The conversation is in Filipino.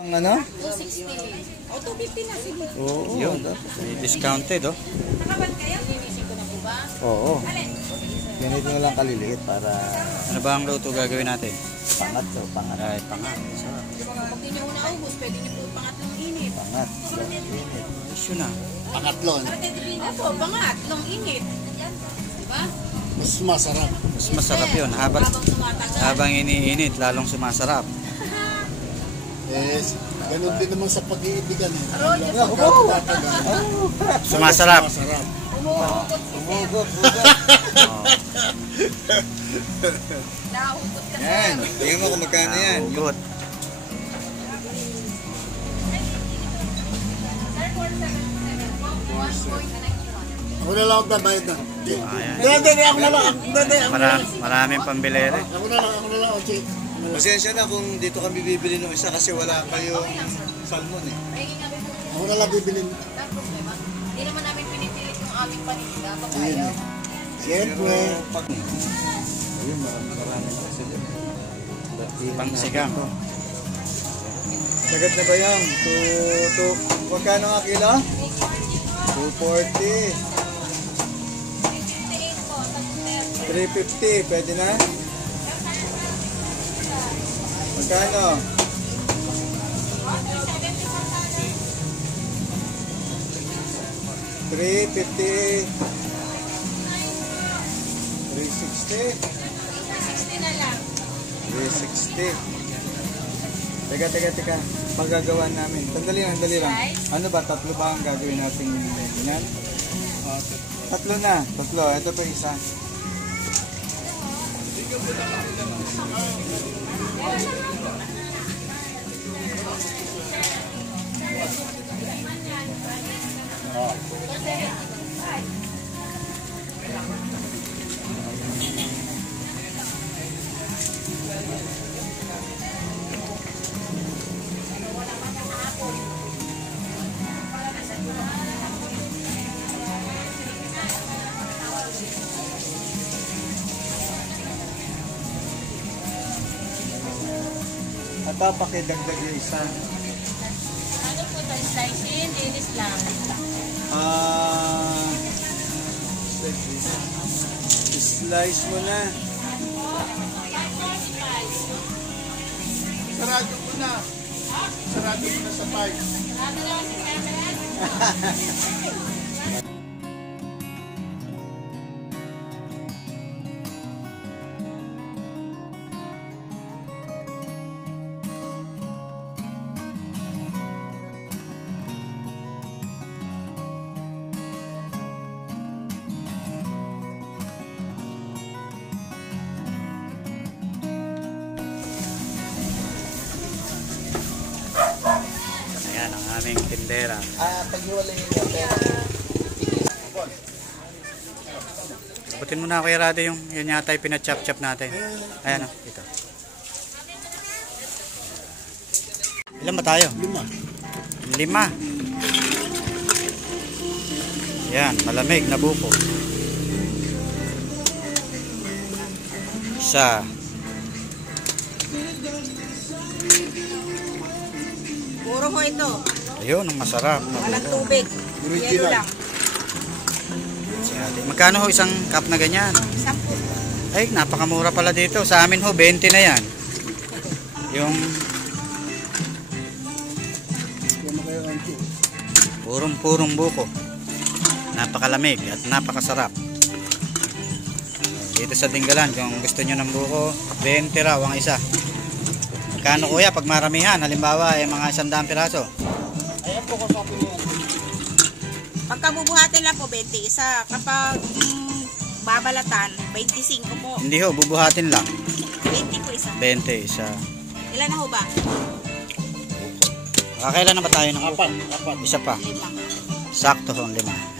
Ang ano? 260. O, 250 na sige. Oo. Yun. May discounted, oh. Nakabad kayo? Linisin ko na po ba? Oo. Alin? Ganito na lang kaliliit para Ano ba ang luto gagawin natin? pangat to. Pangat. Ay, pangat. Sarap. Pag di nyo naubos, pwede nyo po pangatlong init. Pangat. Init. Issue na. Pangatlon. Opo, pangatlong init. Diba? Mas masarap. Mas masarap yun. Habang tumatagal. iniinit, lalong sumasarap. Yes. Ganun din naman sa pag-iibigan eh. Sumasarap. Masarap. Umuhugot si Sir. Hugot. Oh. Nahugot ka Yan. Sir. Tingnan mo kung magkano yan. Good. Ako na lang ako babayad na. Ayan. Dede, ako na lang. Dede, ako na lang. Maraming pambili rin. Ako na lang. Okay. Pasensya na kung dito kami bibili ng isa kasi wala kayong salmon eh. Ako na lang bibilin. Hindi naman namin pinipilit yung aming paninda. Pag Ayun ayaw. eh. Siyempre. Pag... Ayun, marami na kasi dyan. Pangsigang. Sagat na ba yan? Magkano nga kilo? 240. 350. Pwede na? Magkano? 350. 360. 60 na lang. 360. Teka. Magagawa namin. Sandali lang. Ano ba? Tatlo ba ang gagawin natin yan? Tatlo na. Ito pa isa. At papakidagdag yung isa. Ano po ito? Slicing? Linis lang. Slice mo na. Sarado mo na. Sarado mo na sa pipe. Sabi naman si camera. Ayan ang aming tindera. Paghiwalay nyo. Butin mo na Kuya Rado yun yata yung pinachop-chop natin. Ayan o, dito. Ilan ba tayo? 5. Yan, malamig na buko. Isa. Puro ho ito. Ayun, ang masarap. Walang tubig. Yelo lang. Magkano ho isang cup na ganyan? 10. Ay, napakamura pala dito. Sa amin ho, 20 na yan. Yung purong buko. Napakalamig at napakasarap. Dito sa Dingalan, kung gusto nyo ng buko, 20 raw ang isa. Magkano kuya pag maramihan? Halimbawa, mga 100 piraso. Ayan po kasapin mo yan. Pagka bubuhatin lang po, 20 isa. Kapag babalatan, 25 po. Hindi ho, bubuhatin lang. 20 po isa. 20 isa. Ilan na ho ba? Kakailan na ba tayo ng buko? 4. Isa pa. 5. Sakto ho, 5.